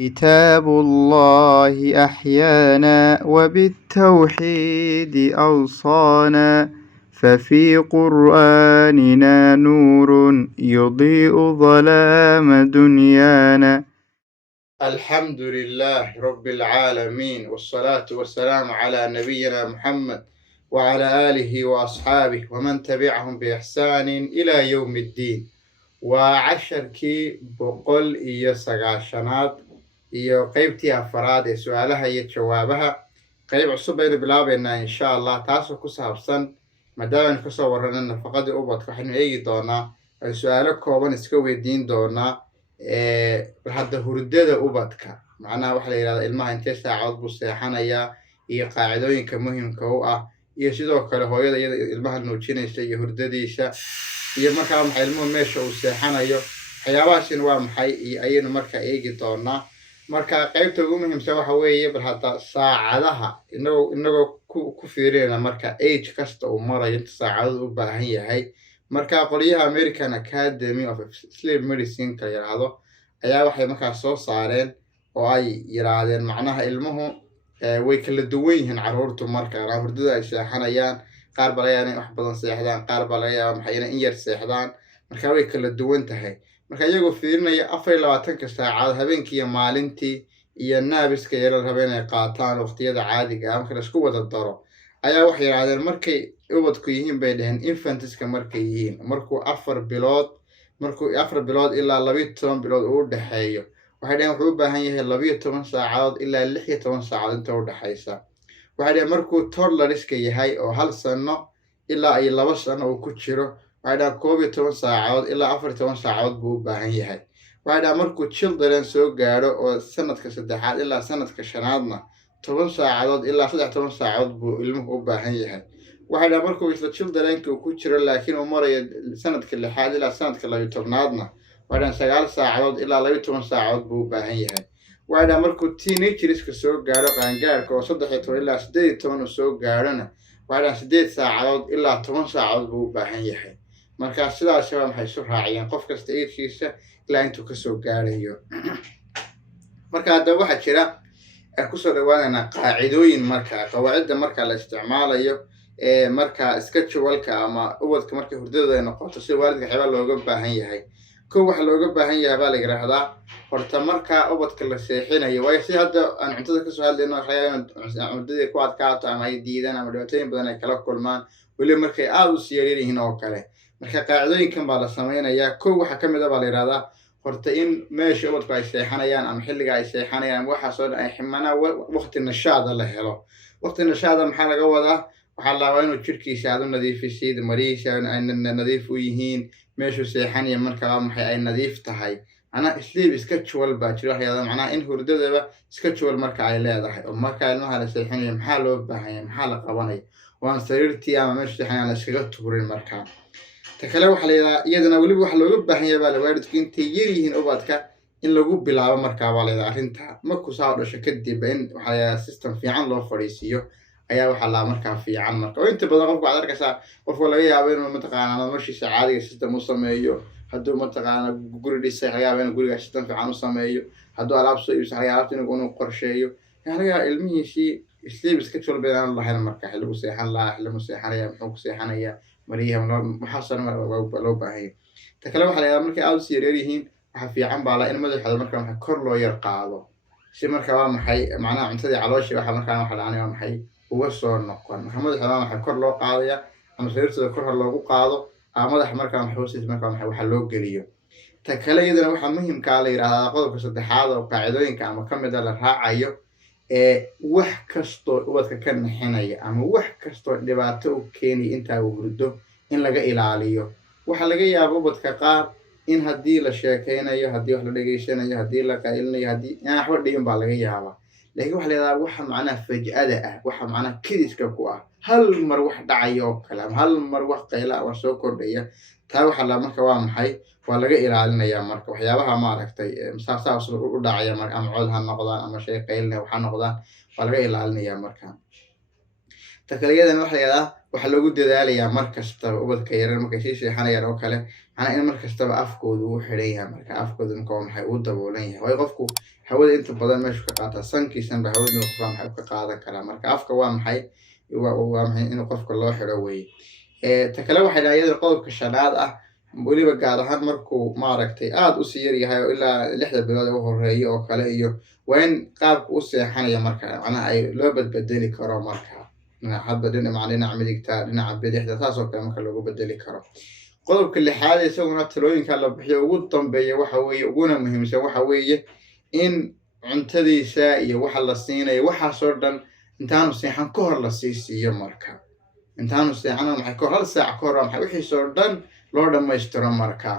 كتاب الله أحيانا وبالتوحيد أوصانا ففي قرآننا نور يضيء ظلام دنيانا. الحمد لله رب العالمين، والصلاة والسلام على نبينا محمد وعلى آله وأصحابه ومن تبعهم بإحسان إلى يوم الدين. وعشركي بقول إيا سقاشنات iyo qaybtii afaraad ee su'aalaha iyo jawaabaha qayb cusub aynu bilaabaynaa insha allah, taasoo ku saabsan maadaama aynu kasoo warrana nafaqadii ubadka waxaynu eegi doonaa su-aalo kooban iska weydiin doonaa hadda hurdada ubadka, macnaha waxaa la yidhahdaa ilmaha intee saacadood buu seexanayaa iyo qaacidooyinka muhimka u ah, iyo sidoo kale hooyada iyada ilmaha nuujinaysa iyo hurdadiisa, iyo markaa maxay ilmuhu meesha uu seexanayo, waxyaabahaasina waa maxay iyo ayaynu markaa eegi doonaa. marka qaybta ugu muhiimsan waxa weeye bal hadda saacadaha inagoo ku fiirinayna marka age kasta uu marayo inta saacadood u baahan yahay. marka qolyaha American Academy of Sleep Medicine ka yiraahdo ayaa waxay markaa soo saareen oo ay yiraahdeen macnaha ilmuhu way kala duwan yihiin carruurtu marka hurdada ay seexanayaan. qaar baa laga yaabaa inay wax badan seexdaan, qaar baa laga yaabaa maxay in yar seexdaan, marka way kala duwan tahay. marka iyagoo fiirinaya 24 saacadood habeenkii iyo maalintii iyo naabiska yar la raba inay qaataan waqtiyada caadiga ah marka la isku wada daro ayaa waxay yiraahdeen markay ubadku yihiin bay dhaheen infantiska markay yihiin markuu 4 bilood ilaa 12 bilood uu dhaxeeyo, waxay dhaheen wuxuu u baahan yahay 12 saacadood ilaa 16 saacadood inta u dhaxaysa. waxay dhaheen markuu toddleriska yahay oo 1 sano ilaa 2 sano uu ku jiro, waxay dhahaan 12 saacadood ilaa 14 saacadood buu u baahan yahay. waxay dhahaan markuu children soo gaadho oo sanadka 3aad ilaa sanadka 5aadna 10 saacadood ilaa 13 saacadood buu ilmuhu u baahan yahay. waxay dhahaan markuu isla childrenka uu ku jiro laakiin uu marayo sanadka 6aad ilaa sanadka 12aadna, waxay dhahaan 9 saacadood ilaa 12 saacadood buu u baahan yahay. waxay dhahaan markuu teenagerska soo gaadho qaangaarka oo 13 ilaa 18 uu soo gaadhona, waxay dhahaan 8 saacadood ilaa 10 saacadood buu u baahan yahay. marka sidaas waxay isu raaciyeen qof kasta eedkiisa ilaa intuu kasoo gaarayo. marka hadda waxaa jira kusoo dhawaanayna qaacidooyin marka qawaacidda marka la isticmaalayo marka schedule-ka ama ubadka markay hurdada ay noqoto si waalidka waxyaaba looga baahan yahay. kow waxa looga baahan yahay baa la yiraahdaa horta marka ubadka la seexinayo, waayo si hadda aan cuntada kasoo hadlayno cuntada ku adkaato ama ay diidaan ama dhibaatooyin badan ay kala kulmaan weli markay aad u siyaar yihiin oo kale. marka qaacidooyinkan baa la sameynayaa. kow waxa ka mid ah baa la yiraahdaa horta in meesha ubadku ay seexanayaan ama xilliga ay seexanayaan waxaasoo dhan ay ximana waqti nashaada la helo. waqti nashaada maxaa laga wadaa? waxaa la rabaa inuu jirkiisa aad u nadiifisid, marihiisa ay nadiif u yihiin, meeshuu seexanaya markaa maxay ay nadiif tahay. macnaha sleep schedule baa jira waxyaada, macnaha in hurdadaba schedule marka ay leedahay oo marka ilmaha la seexanayo maxaa loo baahan yahay, maxaa la qabanaya, waan sariirtii ama meesha seexanaya la iskaga tuurin. markaa ta kale waxa la yiraahdaa iyadana weliba waxa looga baahan yahay baa waalidku intay yar yihiin ubadka in lagu bilaabo markaa baa la yiraahdaa arrinta markuu soo dhasho kadib in waxa la yiraahdaa system fiican loo fadhiisiyo ayaa waxa la markaa fiican. marka oo inta badan qofku aad arkaysaa qofka laga yaabo inuu mataqaanaa noloshiisa caadiga system u sameeyo, hadduu mataqaanaa guri dhisay laga yaabo inuu guriga system fiican u sameeyo, hadduu alaab soo iibsay laga yaabo inuu qorsheeyo. laga ilmihiisii sleep schedule bayaan lahayn marka xilligu seexan lahaa, xilligu seexanaya, muxuu ku seexanaya, mariyaha maxaasan loo baahan yahay. ta kale waxa la yiraahdaa markay aad u siyaar yihiin waxa fiican baa la in madaxooda marka waxa kor loo yar qaado si marka waa maxay macnaha cuntadii caloosha waxa markaa waxa la aniga maxay uga soo noqon. marka madaxooda waxa kor loo qaadaya ama sariirtooda kor loogu qaado ama madaxa marka maxay marka waxa loo geliyo. ta kale iyadana waxa muhiimka la yiraahdaa qodobka 3aad oo qaacidooyinka ama kamid ah la raacayo wax kasto ubadka ka naxinaya ama wax kasto dhibaato u keenay inta uu hurdo in laga ilaaliyo. waxa laga yaabo ubadka qaar in haddii la sheekeynayo, haddii wax la dhageysanayo, haddii la qaylinayo, haddii waxba dhiin baa laga yaabaa. laakiin waxa la yiraahdaa waxa macnaha faj'ada ah, waxa macnaha kidiska ku ah hal mar wax dhacayo oo kale ama hal mar wax qayla ah soo kordhaya, taa waxa la marka waa maxay waa laga ilaalinayaa. marka waxyaabaha ma aragtay saas u dhacaya ama cod ha noqdaan ama shay qaylina waxa noqdaan waa laga ilaalinayaa. marka takaliyadan waxa la yidhahdaa waxaa loogu dadaalayaa mar kastaba ubadka yaryar markay sii seexanayaan oo kale macnaha in mar kastaba afkooda uu xidhan yahay marka afkooda marka waa maxay uu daboolan yahay waayo qofku hawada inta badan meeshu ka qaataa sankiisan ba hawada qofka maxay ka qaadan karaa marka afka waa maxay in qofka loo xidho weeye ta kale waxay dhahay iyada qodobka shanaad ah weliba gaar ahaan markuu maaragtay aad u sii yar yahay oo ilaa 6 bilood ugu horeeyo oo kale iyo waa in qaabka u seexanaya marka macnaha ay loo badbedeli karo marka hadba dhinaca midigta dhinaca bidixda taas oo kale marka loogu bedeli karo qodobka lixaad isaguna talooyinka la bixiyo ugu dambeeya waxa weeye uguna muhiimsan waxa weeye in cuntadiisa iyo waxa la siinayo waxaasoo dhan intaanu seexan ka hor la siiyo marka intaanu seexan maxay ka hor hal saac ka hor maxay wixiisoo dhan loo dhammaystiro marka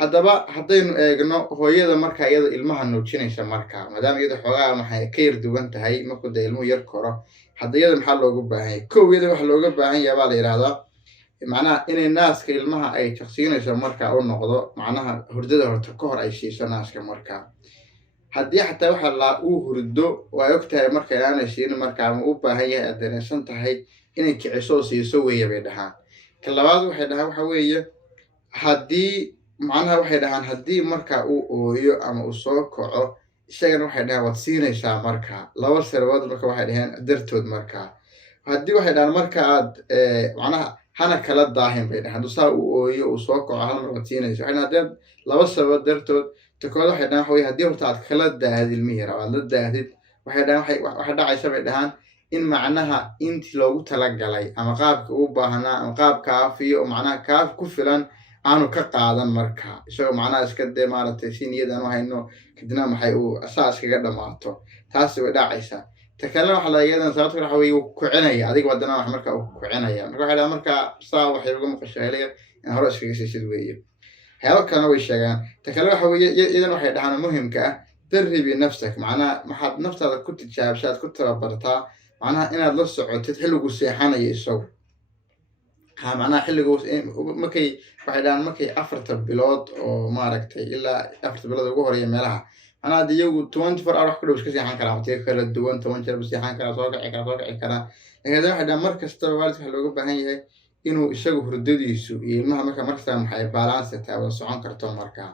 haddaba haddaynu eegno hooyada marka iyada ilmaha nuujinaysa marka maadaama iyada xoogaa maxay ka yar duwan tahay markuu dee ilmuhu yar koro hadda iyada maxaa loogu baahan yahay kow iyada waxa looga baahan yahay baa la yidhahdaa macnaha inay naaska ilmaha ay jaqsiinayso marka u noqdo macnaha hurdada horta ka hor ay siiso naaska marka haddii xataa waxa la uu hurdo waa ogtahay marka inaanay siin marka ama u baahan yahay aad dareensan tahay inay kiciso siiso weeye bay dhahaan ka labaad waxay dhahaan waxa weeye haddii macnaha waxay dhahaan haddii marka uu ooyo ama uu soo kaco isagana waxay dhahaan waad siinaysaa marka laba sababood marka waxay dhaheen dartood marka haddii waxay dhahaan marka aad macnaha hana kala daahin bay dhahaan saa uu ooyo uu soo kaco hal mar waad siinaysaa waxay dhahaan laba sababood dartood takood waxay dhahaan waxa haddii horta aad kala daahid ilmihi yar aad la daahdid waxay dhahaan waxay dhacaysa bay dhahaan in macnaha intii loogu talagalay ama qaabka uu baahnaa ama qaab kaafiyo macnaha kaaf ku filan aanu ka qaadan marka isagoo macnaha iska dee maaragtay si niyadan u hayno kadibna maxay uu asaas kaga dhamaato taasi way dhacaysaa ta kale waxa la iyadan sababta waxa weeye uu kucinaya adiga wadana wax marka uu kucinaya marka waxay dhahaan marka saa waxay uga maqashayeen in hore iskaga siisid weeye hay'ado kalena way sheegaan ta kale waxa weeye iyadan waxay dhahaan muhiimka ah darribi nafsak macnaha maxaad naftaada ku tijaabshaad ku tababartaa macnaha inaad la socotid xilligu seexanayo isagu macnaha xilligu markay waxay dhahaan markay 4 bilood oo maaragtay ilaa 4 bilood ugu horeeya meelaha macnaha hadii iyagu 24 hour wax ku dhow iska seexan karaa waqtiyo kala duwan 10 jeer seexan karaa soo kici karaa laakiin waxay dhahaan mar kasta waalidka waxa looga baahan yahay inuu isagu hurdadiisu iyo ilmaha marka maxay balance tahay oo socon karto marka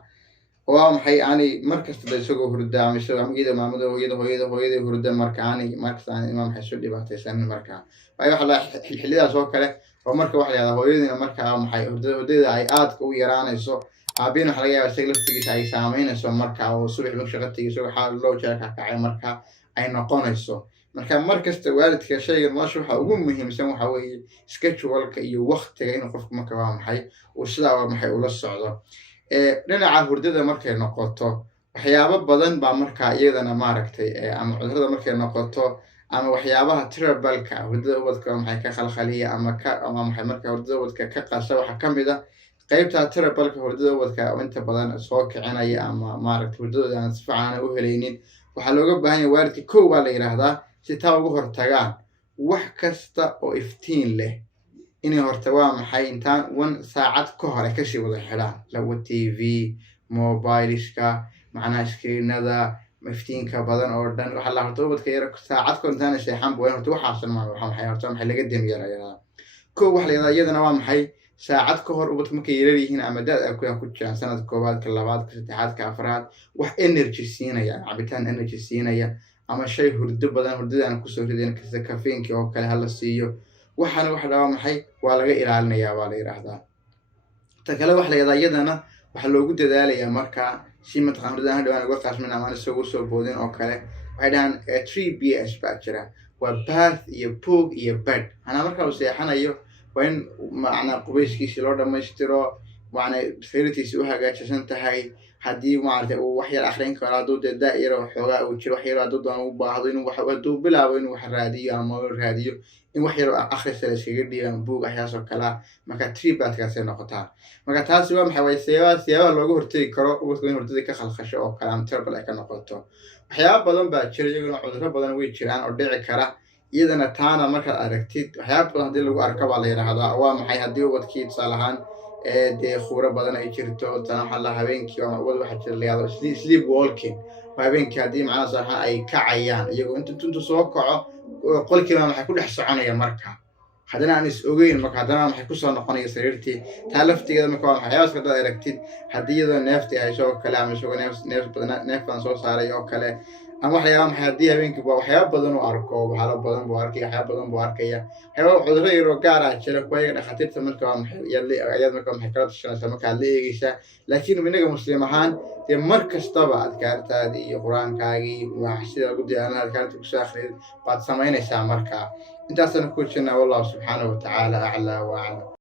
oo maxay aanay mar kasta isagoo hurda ama isagoo amgeeda maamada hooyada hurda marka aanay marka imaam maxay soo dhibaataysan marka waayo waxa la xillidaas oo kale oo marka waxa la yiraahdaa hooyadina marka maxay hurdada ay aad u yaraanayso aabin waxa laga yaabaa isaga laftigiisa ay saameynayso marka oo subax marka shaqadiisa waxa loo jeerka kacay marka ay noqonayso marka mar kasta waalidka shayga nolosha waxa ugu muhiimsan waxa weeye schedule-ka iyo waqtiga in qofku marka waa maxay uu sidaa maxay ula socdo dhinaca hurdada markay noqoto waxyaabo badan baa marka iyadana maaragtay ama cudurada markay noqoto ama waxyaabaha trouble-ka hurdada ubadka maxay ka khalkhaliya ama maxay marka hurdada ubadka ka qasa waxa kamid ah qaybta trouble-ka hurdada ubadka inta badan soo kicinaya ama maaragtay hurdada aan si fiican u helaynin waxa looga baahan yahay waalidka kow baa la yiraahdaa si taa ugu hortagaan wax kasta oo iftiin leh inay horta waa maxay intaan 1 saacad ka hor ka sii wada xidhaan lawa TV mobileska macnaha screenada iftiinka badan oo dhan waxa la horta ubadka yar saacad ka intaan seexan buu horta waxaasan ma waxa maxay laga damiyay kow wax la yiraahdo iyadana waa maxay saacad ka hor ubadka markay yar yihiin ama dad ay ku jiraan sanad koobaad ka labaad ka saddexaad ka afraad wax energy siinaya cabitaan energy siinaya ama shay hurdo badan hurdada ku soo rideen kasta kafeenkii oo kale hala siiyo waxana wax dhawa maxay waa laga ilaalinayaa waa la yiraahdaa ta kale wax la yiraahdaa iyadana waxa loogu dadaalayaa marka si mataqaanadaan dhawaan uga qaasmin ama soo boodin oo kale waxay dhahan 3BS baa jira waa bath iyo poop iyo bed ana marka uu seexanayo waa in macna qubayskiisa loo dhameystiro waana sariirtiisa u hagaajisan tahay haddii maartay uu wax yar akhrin karo hadduu daa'iro xoogaa uu jiro wax yar hadduu doon u baahdo inuu wax hadduu bilaabo inuu wax raadiyo ama raadiyo in wax yar akhris la iskaga dhiibaan buug axyaas oo kala marka tribatkaas ay noqotaa marka taasi waa maxay siyaabo looga hortagi karo ubadku in hurdada ka khalkhasho oo kala am trouble ay ka noqoto waxyaabo badan baa jira iyaguna cudurro badan way jiraan oo dhici kara iyadana taana markaad aragtid waxyaabo badan haddii lagu arko baa la yiraahdaa waa maxay haddii ubadkii tusaalahaan dee khubro badan ay jirto tan waxa la habeenkii ama ubad waxa jira layaado sleep walking habeenkii haddii macnaha saxa ay kacayaan iyagoo inta soo kaco qolkiina waxay ku dhex soconaya marka haddana aan is ogeyn marka haddana waxay kusoo noqonaya sariirtii taa laftigeeda marka waa waxyaabaas haddaad aragtid haddii iyadoo neeftii hayso oo kale ama isagoo neef badan soo saaray oo kale ama waxyaaba maxay haddii habeenkii waxyaaba badan uu arko waxyaalo badan buu arkaya waxyaaba badan buu arkaya waxyaaba cudurro yaroo gaar ah jira kuwa iyaga dhakhaatiirta marka waa maxay ayaad marka maxay kala tashanaysaa markaad la eegeysaa laakiin inaga muslim ahaan dee mar kastaba adkaartaadii iyo qur-aankaagii wax sida lagu diyaarinaa adkaarta kusoo akhriyay baad samaynaysaa marka intaasaan ku jirnaa wallahu subxaanahu watacaala aclaa wa aclam